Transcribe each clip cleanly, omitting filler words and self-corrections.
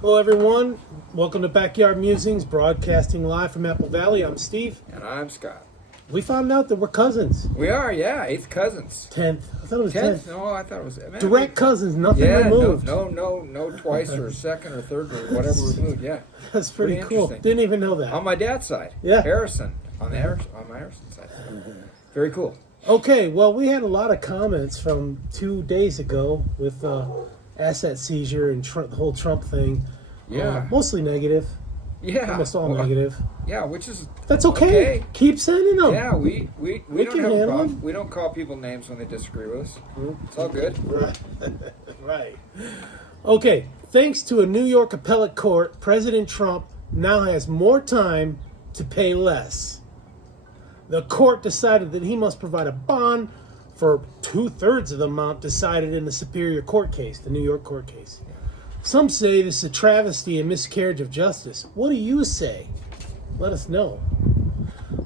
Hello, everyone. Welcome to Backyard Musings, broadcasting live from Apple Valley. I'm Steve. And I'm Scott. We found out that we're cousins. We are, yeah, eighth cousins. 10th. I thought it was 10th. No, I thought it was man, Direct cousins, nothing yeah, removed. no, twice or second or third or whatever removed. Yeah, That's pretty cool. interesting. Didn't even know that. On my dad's side, Yeah. Harrison on my Harrison side. Very cool. Okay, well, we had a lot of comments from 2 days ago with asset seizure and the whole Trump thing. Yeah, Mostly negative. yeah, Almost all negative. Yeah, which is That's okay. Keep sending them. Yeah, we don't can have a handle problem. them. We don't call people names when they disagree with us. It's all good. Right. Okay, thanks to a New York appellate court, President Trump now has more time to pay less. The court decided that he must provide a bond for 2/3 of the amount decided in the Superior Court case, the New York court case. Some say this is a travesty and miscarriage of justice. What do you say? Let us know.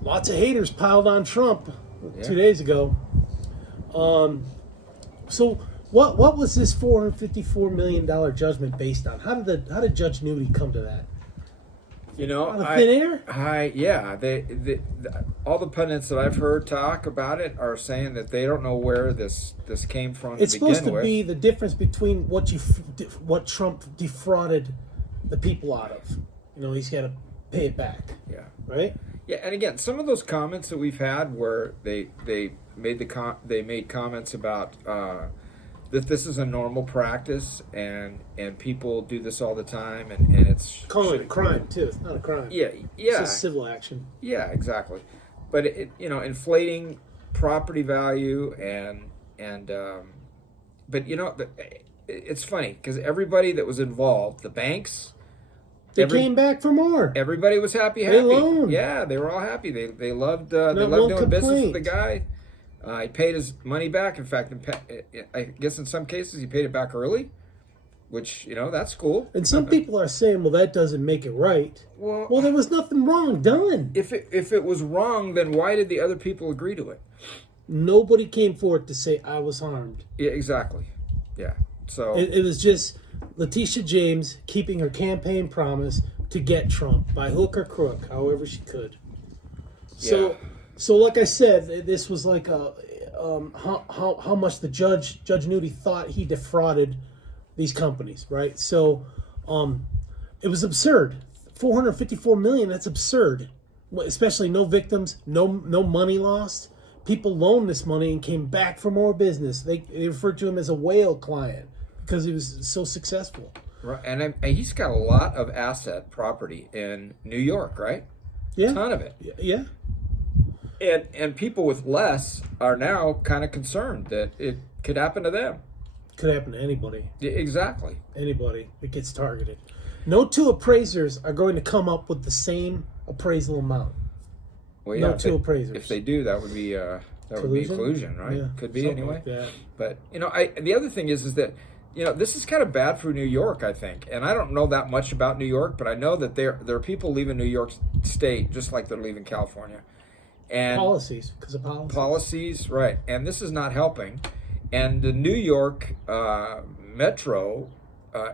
Lots of haters piled on Trump 2 days ago. So what was this $454 million judgment based on? How did Judge Newby come to that? You know, Out of thin air? All the pundits that I've heard talk about it are saying that they don't know where this came from. It's to begin supposed to with. be the difference between what Trump defrauded the people out of. You know, he's got to pay it back. Yeah. Right? Yeah, and again, some of those comments that we've had where they made comments about that this is a normal practice and people do this all the time and it's Calling it a crime too. It's not a crime. Yeah, It's a civil action. yeah, exactly. But inflating property value but it's funny because everybody that was involved, the banks. They came back for more. Everybody was happy. They loaned. Yeah, they were all happy. They loved doing complaint. business with the guy. He paid his money back. In fact, I guess in some cases he paid it back early, which that's cool. And some people are saying, well, that doesn't make it right. Well, there was nothing wrong done. If it was wrong, then why did the other people agree to it? Nobody came forward to say I was harmed. Yeah, exactly. Yeah. So It was just Letitia James keeping her campaign promise to get Trump by hook or crook, however she could. So like I said, this was like how much the Judge Newby thought he defrauded these companies, right? So it was absurd. $454 million. That's absurd. Especially no victims, no money lost. People loaned this money and came back for more business. They referred to him as a whale client because he was so successful. right, and he's got a lot of asset property in New York, right? Yeah, A ton of it. Yeah. And people with less are now kind of concerned that it could happen to them. Could happen to anybody. Yeah, exactly. Anybody that gets targeted. No two appraisers are going to come up with the same appraisal amount. Well, No two appraisers. If they do, that would be collusion, right? Yeah, Could be something anyway. like that. But the other thing is that this is kind of bad for New York, I think. And I don't know that much about New York, but I know that there are people leaving New York State just like they're leaving California. And Policies, because of policies. Policies, right. And this is not helping. And the New York metro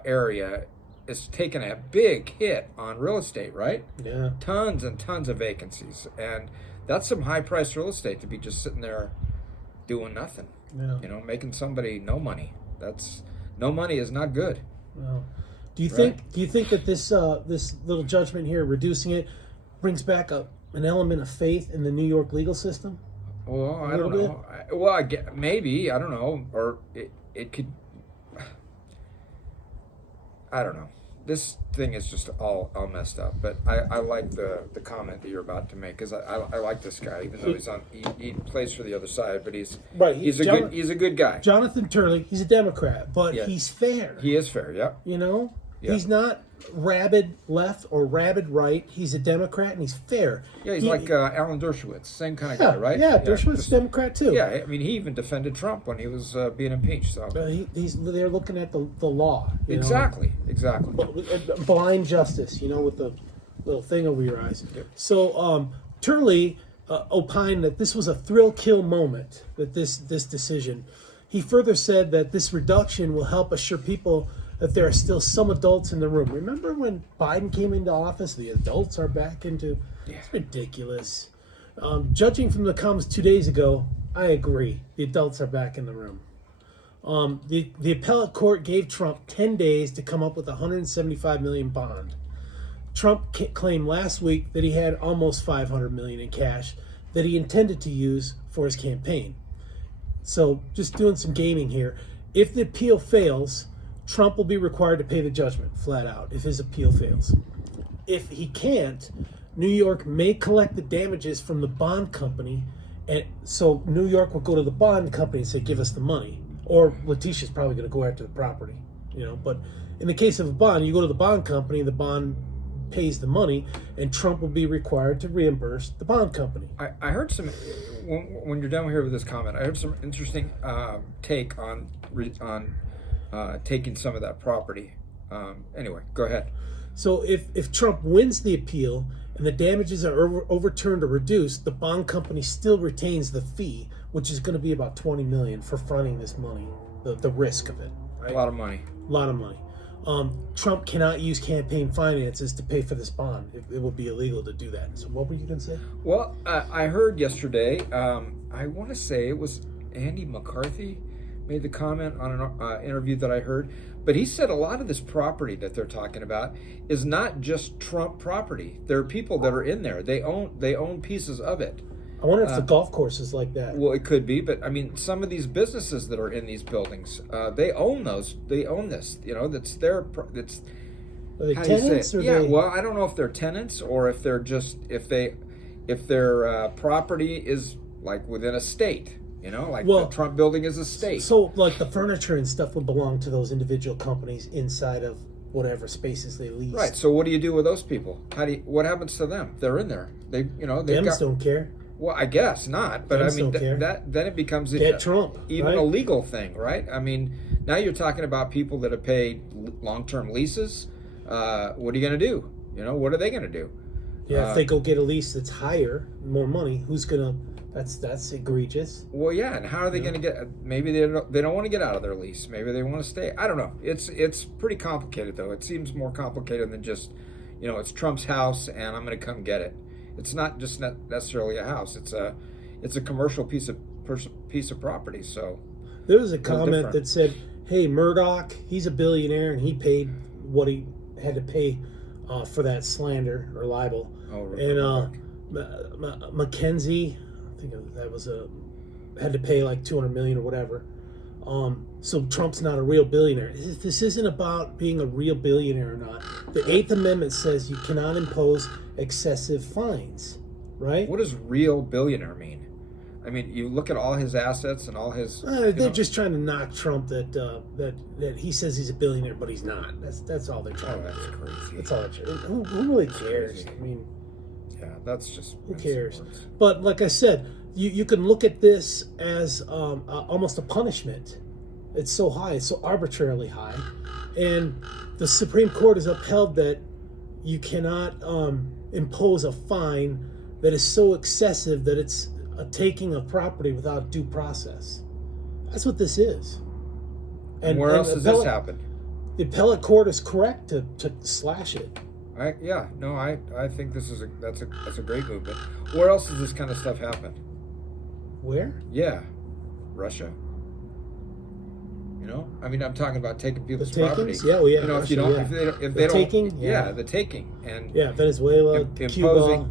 area is taking a big hit on real estate, right? Yeah. Tons and tons of vacancies. And that's some high-priced real estate to be just sitting there doing nothing. Yeah. Making somebody no money. No money is not good. Well, do you think that this little judgment here, reducing it, brings back an element of faith in the New York legal system? Well, I don't know. Maybe, I don't know. Or it could. I don't know. This thing is just all messed up. But I like the comment that you're about to make because I like this guy, even though he plays for the other side, but he's a good guy. Jonathan Turley, he's a Democrat, but he's fair. He is fair. Yeah. Yeah. He's not rabid left or rabid right. He's a Democrat and he's fair. Yeah, he's like Alan Dershowitz, same kind of guy, right? Yeah, Dershowitz is Democrat too. Yeah, I mean, he even defended Trump when he was being impeached. So they're looking at the law. Exactly. Blind justice, with the little thing over your eyes. Yeah. So Turley opined that this was a thrill-kill moment, that this decision. He further said that this reduction will help assure people that there are still some adults in the room. Remember when Biden came into office? The adults are back into. It's ridiculous. Judging from the comments 2 days ago, I agree. The adults are back in the room. The appellate court gave Trump 10 days to come up with a $175 million bond. Trump claimed last week that he had almost $500 million in cash that he intended to use for his campaign. So just doing some gaming here. If the appeal fails, Trump will be required to pay the judgment, flat out, if his appeal fails. If he can't, New York may collect the damages from the bond company, and so New York will go to the bond company and say, give us the money. Or Letitia's probably going to go after the property, But in the case of a bond, you go to the bond company, the bond pays the money, and Trump will be required to reimburse the bond company. I heard some, when you're done here with this comment, I heard some interesting take on taking some of that property. Anyway, go ahead. So if Trump wins the appeal and the damages are overturned or reduced, the bond company still retains the fee, which is going to be about $20 million for fronting this money, the risk of it. Right? A lot of money. A lot of money. Trump cannot use campaign finances to pay for this bond. It would be illegal to do that. So what were you going to say? Well, I heard yesterday, I want to say it was Andy McCarthy made the comment on an interview that I heard, but he said a lot of this property that they're talking about is not just Trump property. There are people that are in there. They own pieces of it. I wonder if the golf course is like that. Well, it could be, but I mean, some of these businesses that are in these buildings, they own those. They own this. That's their. That's. Are they tenants or yeah? they... Well, I don't know if they're tenants or if they're just if their property is like within a state. The Trump building is a state. So, like the furniture and stuff would belong to those individual companies inside of whatever spaces they lease. Right. So, what do you do with those people? What happens to them? They're in there. Dems don't care. Well, I guess not, but Dems I mean don't then it becomes Trump, even right? a legal thing, right? I mean, now you're talking about people that have paid long-term leases. What are you going to do? What are they going to do? Yeah, if they go get a lease that's higher, more money, who's gonna? That's egregious. Well, yeah, and how are they going to get? Maybe they don't want to get out of their lease. Maybe they want to stay. I don't know. It's pretty complicated though. It seems more complicated than just, it's Trump's house and I'm going to come get it. It's not just necessarily a house. It's a commercial piece of property. So there was a comment that said, "Hey, Murdoch, he's a billionaire and he paid what he had to pay for that slander or libel." Oh, and Mackenzie, I think that was had to pay like $200 million or whatever. So Trump's not a real billionaire. This isn't about being a real billionaire or not. The 8th Amendment says you cannot impose excessive fines, right? What does real billionaire mean? I mean, you look at all his assets and all his. They're just trying to knock Trump that he says he's a billionaire, but he's not. That's all they're trying. Oh, that's crazy. That's all they're trying. Who really cares? Crazy. I mean, yeah, that's just. Who cares? But like I said, you can look at this as almost a punishment. It's so high. It's so arbitrarily high, and the Supreme Court has upheld that you cannot impose a fine that is so excessive that it's a taking of property without due process. That's what this is. And where else has this happened? The appellate court is correct to slash it. I think that's a great movement. Where else has this kind of stuff happened? Where? Yeah, Russia. I mean, I'm talking about taking people's property. Yeah, well, yeah. If they don't, taking, the taking, and Venezuela, Cuba,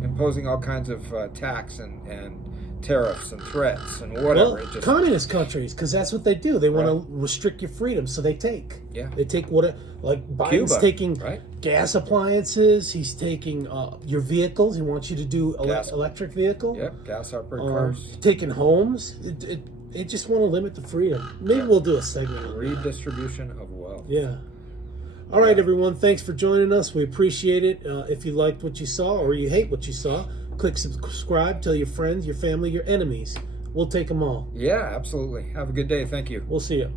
imposing all kinds of tax and tariffs and threats and whatever. Well, communist countries, because that's what they do. They want to restrict your freedom, so they take. Yeah. They take like Biden's Cuba, taking right? gas appliances. He's taking your vehicles. He wants you to do electric vehicle. Yep, gas-operated cars. Taking homes. They just want to limit the freedom. Maybe we'll do a segment on redistribution of wealth. Yeah. All right, everyone. Thanks for joining us. We appreciate it. If you liked what you saw or you hate what you saw, click subscribe. Tell your friends, your family, your enemies. We'll take them all. Yeah, absolutely. Have a good day. Thank you. We'll see you.